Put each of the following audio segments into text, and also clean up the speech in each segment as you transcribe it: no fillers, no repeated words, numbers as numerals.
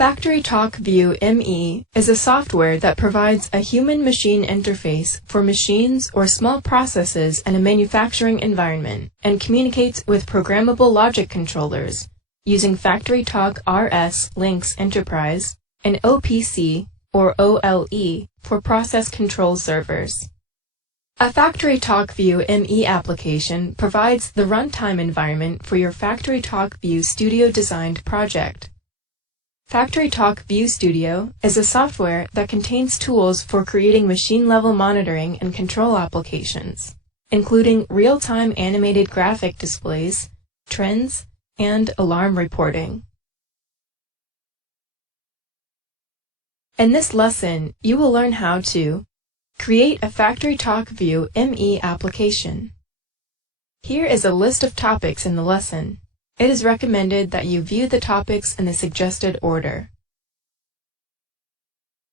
FactoryTalk View ME is a software that provides a human-machine interface for machines or small processes in a manufacturing environment and communicates with programmable logic controllers using FactoryTalk RS Linux Enterprise and OPC or OLE for process control servers. A FactoryTalk View ME application provides the runtime environment for your FactoryTalk View Studio designed project. FactoryTalk View Studio is a software that contains tools for creating machine-level monitoring and control applications, including real-time animated graphic displays, trends, and alarm reporting. In this lesson, you will learn how to create a FactoryTalk View ME application. Here is a list of topics in the lesson. It is recommended that you view the topics in the suggested order.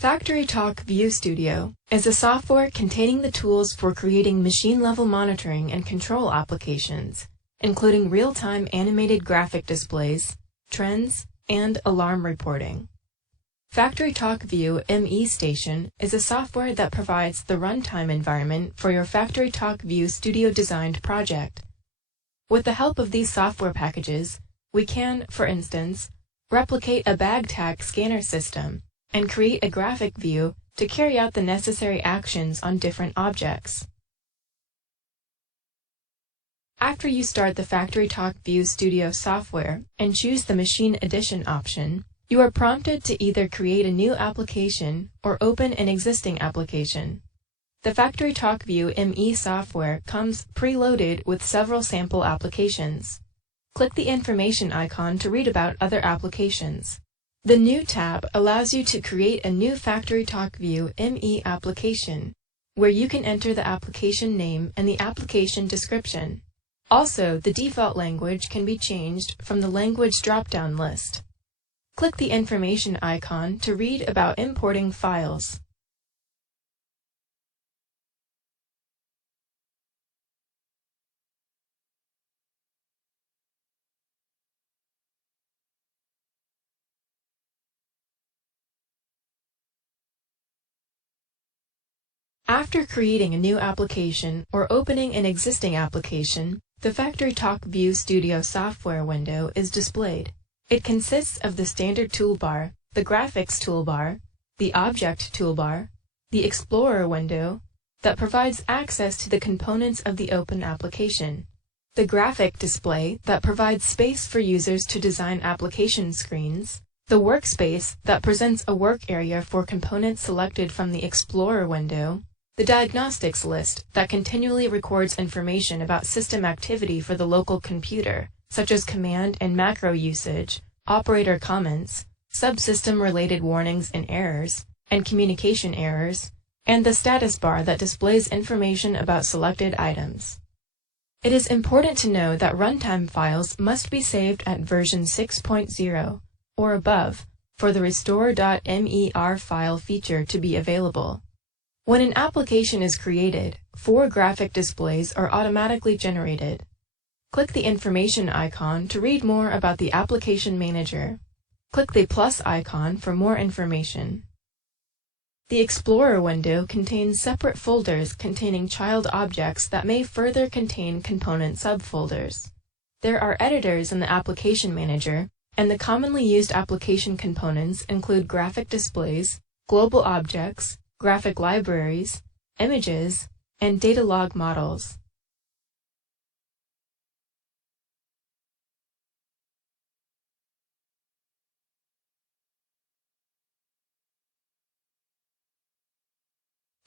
FactoryTalk View Studio is a software containing the tools for creating machine-level monitoring and control applications, including real-time animated graphic displays, trends, and alarm reporting. FactoryTalk View ME Station is a software that provides the runtime environment for your FactoryTalk View Studio designed project. With the help of these software packages, we can, for instance, replicate a bag tag scanner system and create a graphic view to carry out the necessary actions on different objects. After you start the FactoryTalk View Studio software and choose the Machine Edition option, you are prompted to either create a new application or open an existing application. The FactoryTalk View ME software comes preloaded with several sample applications. Click the information icon to read about other applications. The New tab allows you to create a new FactoryTalk View ME application, where you can enter the application name and the application description. Also, the default language can be changed from the language drop-down list. Click the information icon to read about importing files. After creating a new application or opening an existing application, the FactoryTalk View Studio software window is displayed. It consists of the standard toolbar, the graphics toolbar, the object toolbar, the Explorer window that provides access to the components of the open application, the graphic display that provides space for users to design application screens, the workspace that presents a work area for components selected from the Explorer window, the diagnostics list that continually records information about system activity for the local computer, such as command and macro usage, operator comments, subsystem-related warnings and errors, and communication errors, and the status bar that displays information about selected items. It is important to know that runtime files must be saved at version 6.0 or above for the restore.mer file feature to be available. When an application is created, 4 graphic displays are automatically generated. Click the information icon to read more about the application manager. Click the plus icon for more information. The Explorer window contains separate folders containing child objects that may further contain component subfolders. There are editors in the application manager, and the commonly used application components include graphic displays, global objects, graphic libraries, images, and data log models.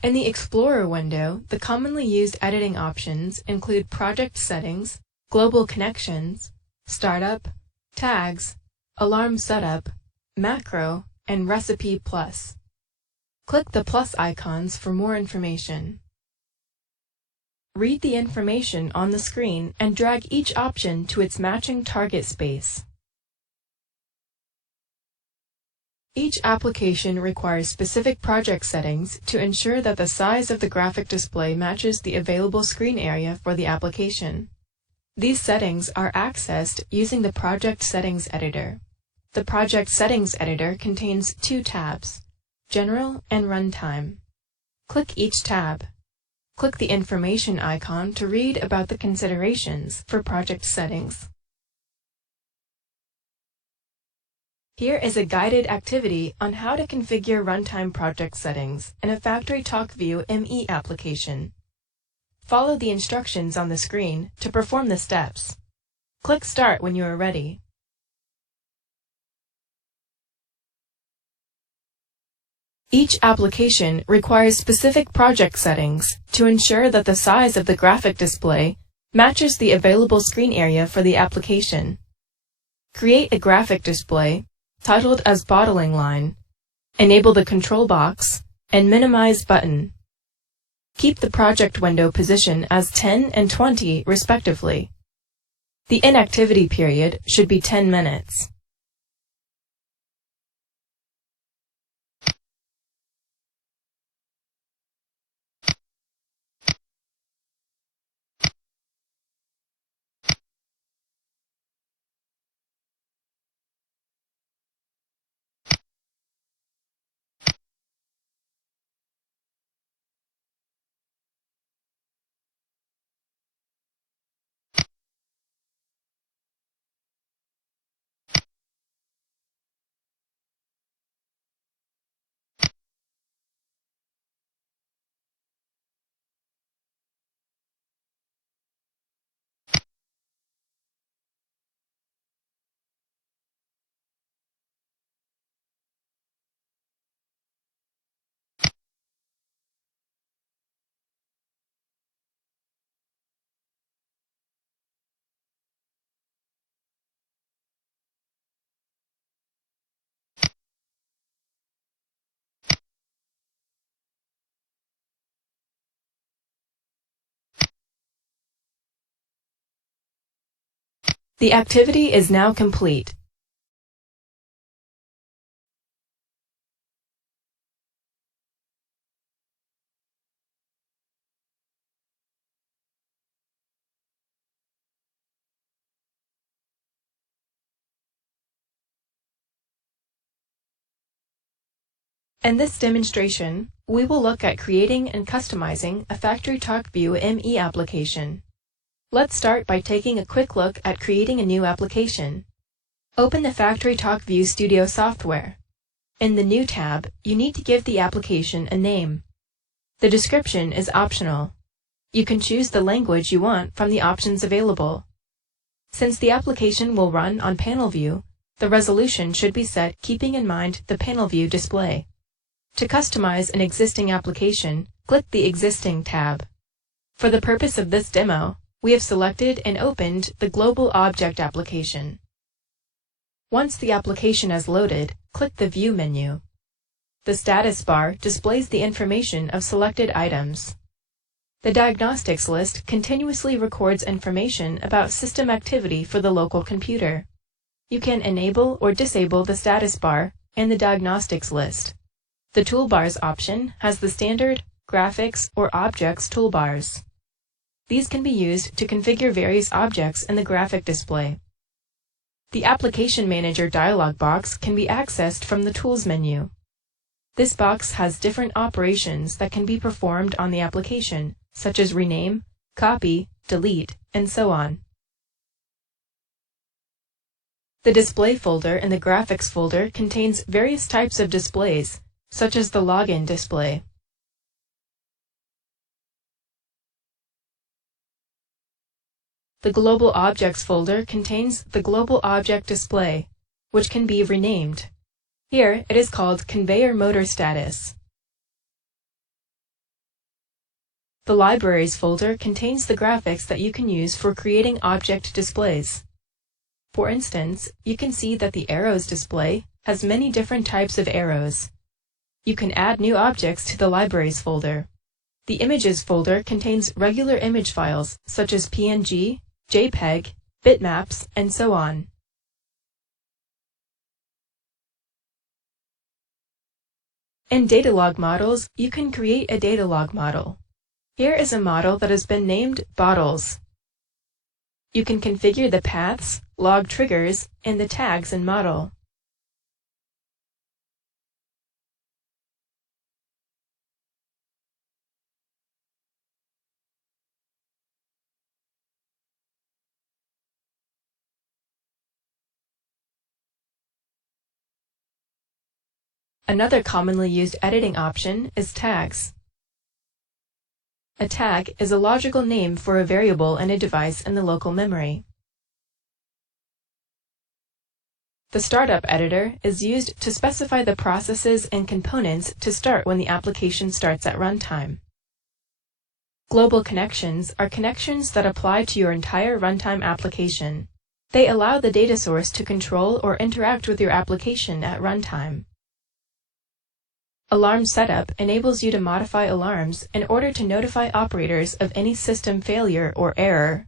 In the Explorer window, the commonly used editing options include project settings, global connections, startup, tags, alarm setup, macro, and recipe plus. Click the plus icons for more information. Read the information on the screen and drag each option to its matching target space. Each application requires specific project settings to ensure that the size of the graphic display matches the available screen area for the application. These settings are accessed using the Project Settings editor. The Project Settings editor contains two tabs, General and Runtime. Click each tab. Click the information icon to read about the considerations for project settings. Here is a guided activity on how to configure runtime project settings in a FactoryTalk View ME application. Follow the instructions on the screen to perform the steps. Click Start when you are ready. Each application requires specific project settings to ensure that the size of the graphic display matches the available screen area for the application. Create a graphic display titled as bottling line, enable the control box, and minimize button. Keep the project window position as 10 and 20 respectively. The inactivity period should be 10 minutes. The activity is now complete. In this demonstration, we will look at creating and customizing a FactoryTalk View ME application. Let's start by taking a quick look at creating a new application. Open the FactoryTalk View Studio software. In the New tab, you need to give the application a name. The description is optional. You can choose the language you want from the options available. Since the application will run on panel view, the resolution should be set keeping in mind the panel view display. To customize an existing application, click the Existing tab. For the purpose of this demo, we have selected and opened the Global Object application. Once the application has loaded, click the View menu. The status bar displays the information of selected items. The diagnostics list continuously records information about system activity for the local computer. You can enable or disable the status bar and the diagnostics list. The Toolbars option has the standard, graphics, or objects toolbars. These can be used to configure various objects in the graphic display. The Application Manager dialog box can be accessed from the Tools menu. This box has different operations that can be performed on the application, such as rename, copy, delete, and so on. The Display folder in the Graphics folder contains various types of displays, such as the login display. The Global Objects folder contains the Global Object display, which can be renamed. Here it is called Conveyor Motor Status. The Libraries folder contains the graphics that you can use for creating object displays. For instance, you can see that the Arrows display has many different types of arrows. You can add new objects to the Libraries folder. The Images folder contains regular image files such as PNG, JPEG, bitmaps, and so on. In Datalog models, you can create a Datalog model. Here is a model that has been named Bottles. You can configure the paths, log triggers, and the tags in Model. Another commonly used editing option is tags. A tag is a logical name for a variable in a device in the local memory. The startup editor is used to specify the processes and components to start when the application starts at runtime. Global connections are connections that apply to your entire runtime application. They allow the data source to control or interact with your application at runtime. Alarm setup enables you to modify alarms in order to notify operators of any system failure or error.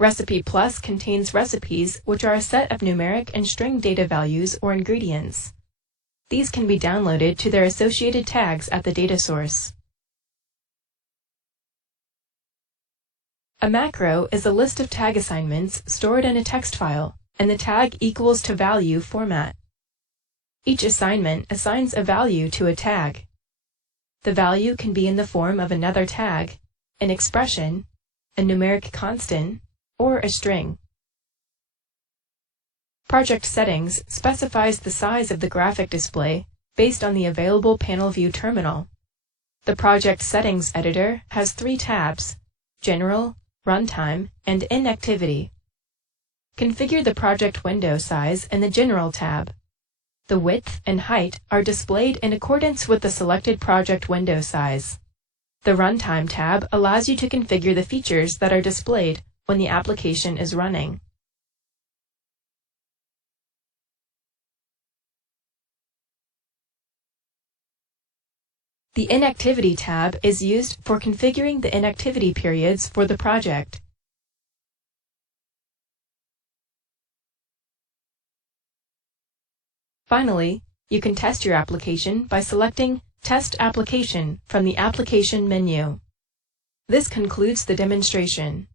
Recipe Plus contains recipes, which are a set of numeric and string data values or ingredients. These can be downloaded to their associated tags at the data source. A macro is a list of tag assignments stored in a text file, and the tag equals to value format. Each assignment assigns a value to a tag. The value can be in the form of another tag, an expression, a numeric constant, or a string. Project Settings specifies the size of the graphic display based on the available panel view terminal. The Project Settings editor has 3 tabs: General, Runtime, and Inactivity. Configure the project window size in the General tab. The width and height are displayed in accordance with the selected project window size. The Runtime tab allows you to configure the features that are displayed when the application is running. The Inactivity tab is used for configuring the inactivity periods for the project. Finally, you can test your application by selecting Test Application from the Application menu. This concludes the demonstration.